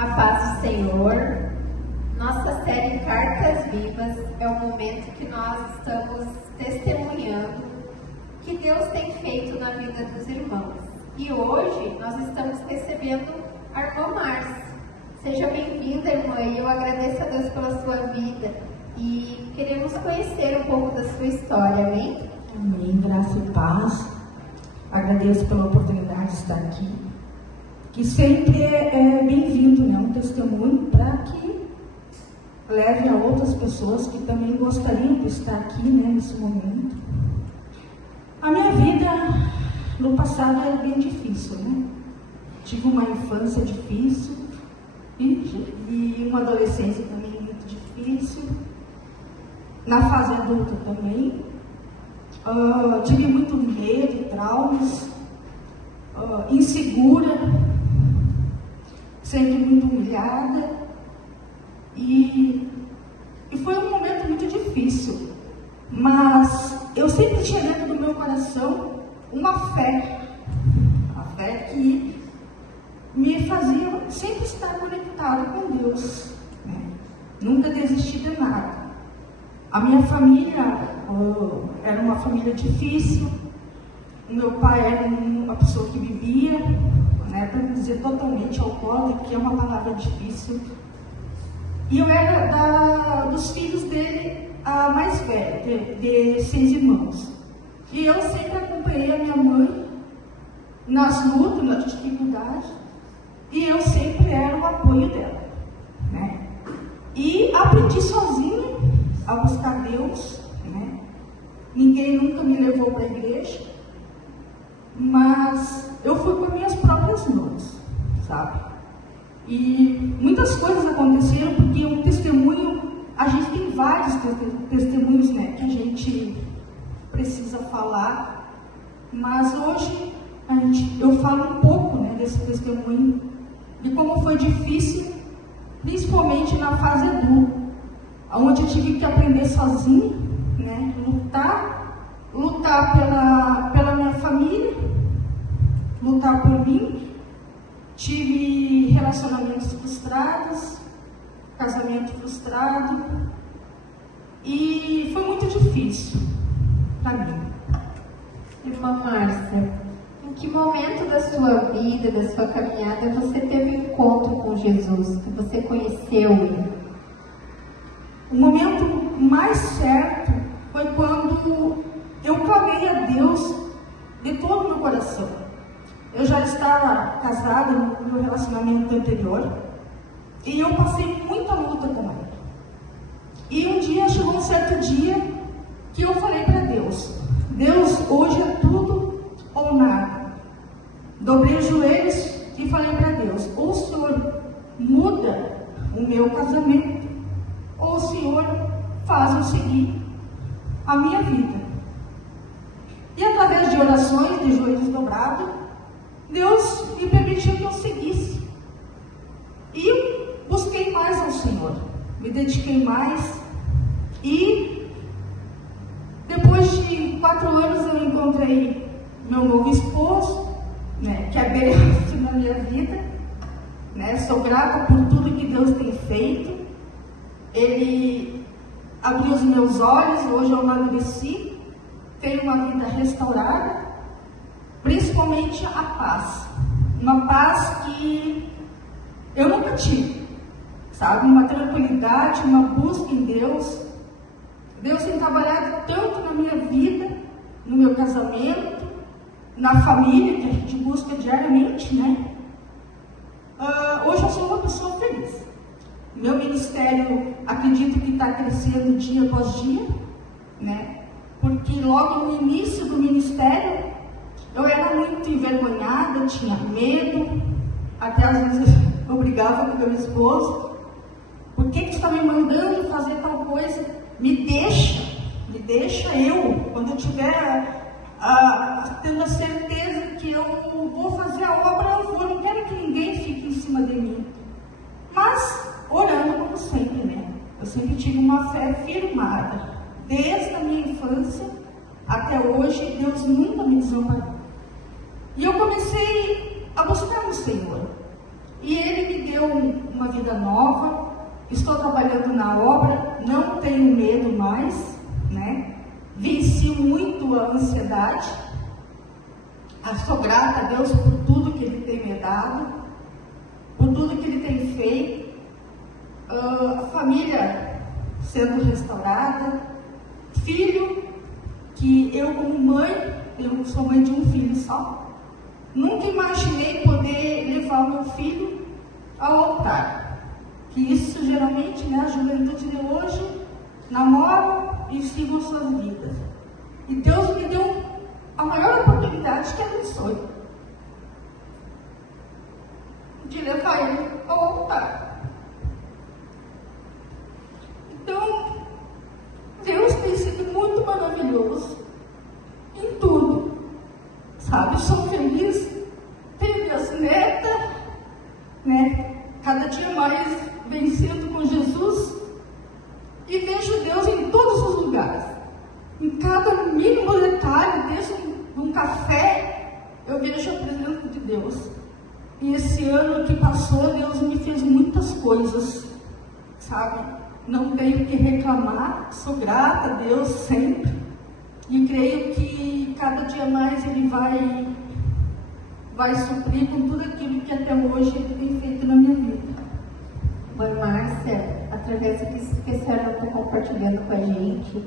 A paz do Senhor. Nossa série Cartas Vivas é o momento que nós estamos testemunhando que Deus tem feito na vida dos irmãos. E hoje nós estamos recebendo a irmã Márcia. Seja bem-vinda, irmã, e eu agradeço a Deus pela sua vida. E queremos conhecer um pouco da sua história, amém? Amém, graça e paz. Agradeço pela oportunidade de estar aqui. Que sempre é bem-vindo, né? Um testemunho para que leve a outras pessoas que também gostariam de estar aqui, né, nesse momento. A minha vida no passado era bem difícil, né? Tive uma infância difícil e uma adolescência também muito difícil. Na fase adulta também. Tive muito medo, traumas, insegura, sempre muito humilhada. E foi um momento muito difícil, mas eu sempre tinha dentro do meu coração uma fé que me fazia sempre estar conectado com Deus, né? Nunca desisti de nada. A minha família era uma família difícil. O meu pai era uma pessoa que bebia, né, para não dizer totalmente alcoólico, que é uma palavra difícil. E eu era dos filhos dele, a mais velha, de 6 irmãos. E eu sempre acompanhei a minha mãe nas lutas, nas dificuldades, e eu sempre era o apoio dela, né? E aprendi sozinha a buscar Deus, né? Ninguém nunca me levou para a igreja, mas eu fui com as minhas próprias mãos, sabe? E muitas coisas aconteceram porque o testemunho, a gente tem vários testemunhos, né, que a gente precisa falar, mas hoje eu falo um pouco, né, desse testemunho, de como foi difícil, principalmente na fase adulta, onde eu tive que aprender sozinha, né, lutar pela minha família, lutar por mim. Tive relacionamentos frustrados, casamento frustrado, e foi muito difícil para mim. Irmã Márcia, em que momento da sua vida, da sua caminhada, você teve um encontro com Jesus, que você conheceu Ele? O momento mais certo foi quando eu clamei a Deus de todo o meu coração. Eu já estava casada no meu relacionamento anterior e eu passei muita luta com ele. E um dia, chegou um certo dia que eu falei para Deus: Deus, hoje é tudo ou nada. Dobrei os joelhos e falei para Deus: ou o Senhor muda o meu casamento, ou o Senhor faz eu seguir a minha vida. E através de orações, de joelhos dobrados, Deus me permitiu que eu seguisse. E busquei mais ao Senhor, me dediquei mais. E depois de 4 anos eu encontrei meu novo esposo, né, que é benéfico na minha vida, né? Sou grata por tudo que Deus tem feito. Ele abriu os meus olhos, hoje eu amadureci, tenho uma vida restaurada, principalmente a paz. Uma paz que eu nunca tive, sabe? Uma tranquilidade, uma busca em Deus. Deus tem trabalhado tanto na minha vida, no meu casamento, na família, que a gente busca diariamente, né? Hoje eu sou uma pessoa feliz. Meu ministério, acredito que está crescendo dia após dia, né? Porque logo no início do ministério, eu era muito envergonhada, tinha medo, até às vezes eu brigava com meu esposo. Por que tu está me mandando fazer tal coisa? Me deixa eu, quando eu tiver tendo a certeza que eu vou fazer a obra, eu vou, não quero que ninguém fique em cima de mim. Mas, orando como sempre, né? Eu sempre tive uma fé firmada, desde a minha infância até hoje, Deus nunca me desamparou. E eu comecei a buscar no Senhor. E Ele me deu deu uma vida nova, estou trabalhando na obra, não tenho medo mais, né? Venci muito a ansiedade. Sou grata a Deus por tudo que Ele tem me dado, por tudo que Ele tem feito. A família sendo restaurada, filho, que eu como mãe, eu sou mãe de um filho só, nunca imaginei poder levar o meu filho ao altar. Que isso geralmente, né, a juventude de hoje namoram e sigam suas vidas. E Deus me deu a maior oportunidade que era um sonho de levar ele ao altar. Então, Deus tem sido muito maravilhoso em tudo, sabe? Sou feliz, tenho minhas netas, né? Cada dia mais vencendo com Jesus, e vejo Deus em todos os lugares. Em cada mínimo detalhe, desde um café, eu vejo a presença de Deus. E esse ano que passou, Deus me fez muitas coisas, sabe? Não tenho que reclamar, sou grata a Deus sempre. E creio que cada dia mais Ele vai suprir com tudo aquilo que até hoje Ele tem feito na minha vida. Mãe Márcia, através disso que a senhora está compartilhando com a gente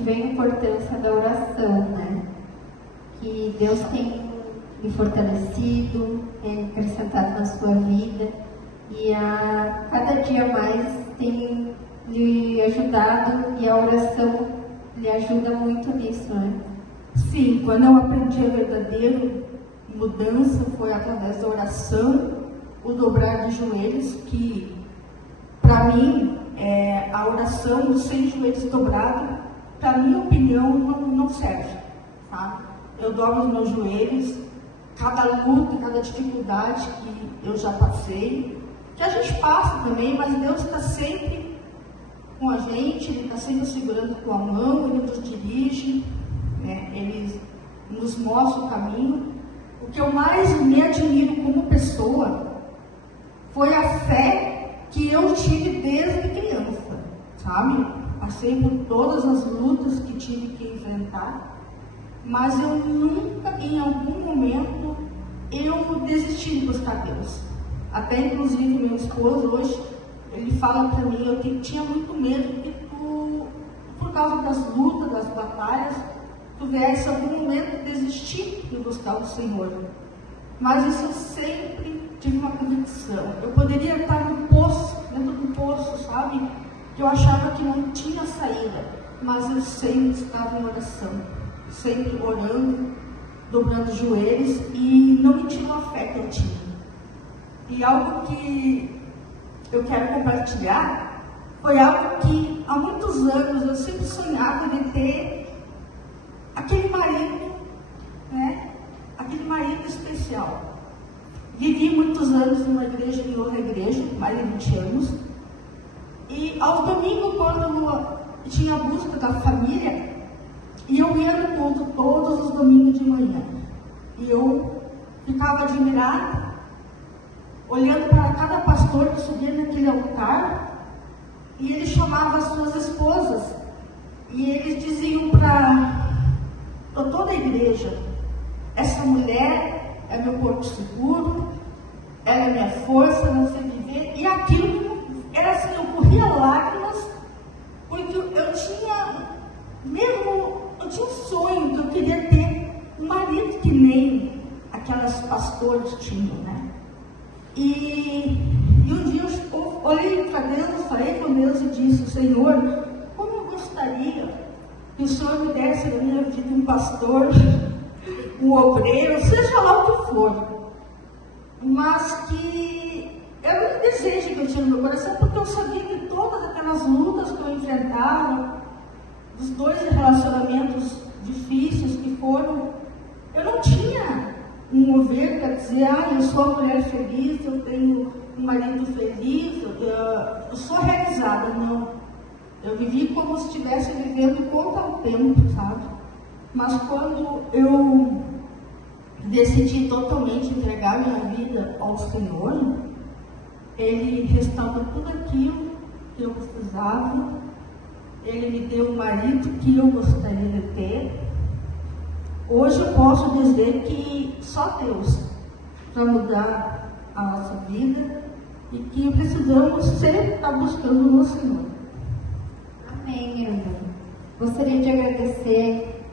vê a importância da oração, né? Que Deus tem lhe fortalecido, tem acrescentado na sua vida, e a cada dia mais tem lhe ajudado, e a oração lhe ajuda muito nisso, né? Sim, quando eu aprendi a verdadeira mudança foi através da oração, o dobrar de joelhos, que para mim a oração sem joelhos dobrados, para minha opinião, não serve, tá? Eu dobro os meus joelhos, cada luta, cada dificuldade que eu já passei, que a gente passa também, mas Deus está sempre com a gente, Ele está sempre segurando com a mão, Ele nos dirige, né? Ele nos mostra o caminho. O que eu mais me admiro como pessoa foi a fé que eu tive desde criança, sabe? Passei por todas as lutas que tive que enfrentar, mas eu nunca, em algum momento, eu desisti de buscar Deus. Até inclusive meu esposo hoje, ele fala para mim, eu tinha muito medo que tu, por causa das lutas, das batalhas, tu viesse em algum momento desistir de buscar o Senhor. Mas isso eu sempre tive uma convicção. Eu poderia estar no poço, dentro do poço, sabe? Que eu achava que não tinha saída, mas eu sempre estava em oração, sempre orando, dobrando os joelhos, e não me tirou a fé que eu tinha. E algo que eu quero compartilhar foi algo que há muitos anos eu sempre sonhava de ter aquele marido, né? Aquele marido especial. Vivi muitos anos numa igreja, em outra igreja, mais de 20 anos. E aos domingos, quando tinha a busca da família, e eu ia no culto todos os domingos de manhã. E eu ficava admirada, olhando para cada pastor que subia naquele altar, e ele chamava as suas esposas, e eles diziam para toda a igreja: essa mulher é meu porto seguro, ela é minha força, não sei viver. E aquilo era assim, eu corria lágrimas, porque eu tinha um sonho que eu queria ter um marido que nem aquelas pastores tinham, né? E um dia eu olhei para Deus, falei com Deus e disse: Senhor, como eu gostaria que o Senhor me desse na minha vida um pastor, um obreiro, seja lá o que for, mas que era um desejo que eu tinha no meu coração, porque eu sabia que todas aquelas lutas que eu enfrentava, os 2 relacionamentos difíceis que foram, eu não tinha um mover para dizer: eu sou uma mulher feliz, eu tenho um marido feliz, eu sou realizada. Não, eu vivi como se estivesse vivendo contra o tempo, sabe? Mas quando eu decidi totalmente entregar minha vida ao Senhor, Ele restaurou tudo aquilo que eu precisava. Ele me deu o marido que eu gostaria de ter. Hoje eu posso dizer que só Deus para mudar a nossa vida e que precisamos sempre estar buscando no Senhor. Amém, irmã. Gostaria de agradecer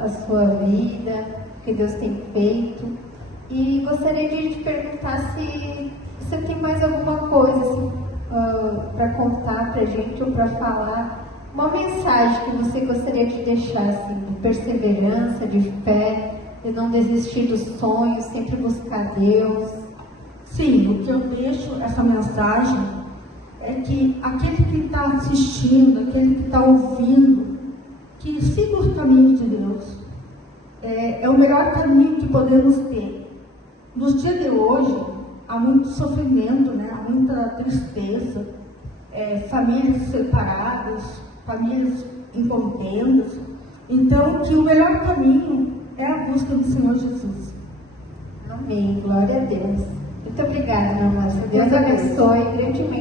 a sua vida, o que Deus tem feito, e gostaria de te perguntar se você tem mais alguma coisa assim, para contar para a gente ou para falar, uma mensagem que você gostaria de deixar, assim, de perseverança, de fé, de não desistir dos sonhos, sempre buscar Deus. Sim, o que eu deixo essa mensagem é que aquele que está assistindo, aquele que está ouvindo, que siga os caminhos de Deus. É o melhor caminho que podemos ter. Nos dias de hoje, há muito sofrimento, né? Há muita tristeza, famílias separadas, famílias em contendas. Então, que o melhor caminho é a busca do Senhor Jesus. Amém, glória a Deus. Muito obrigada, minha irmã. Deus abençoe grandemente.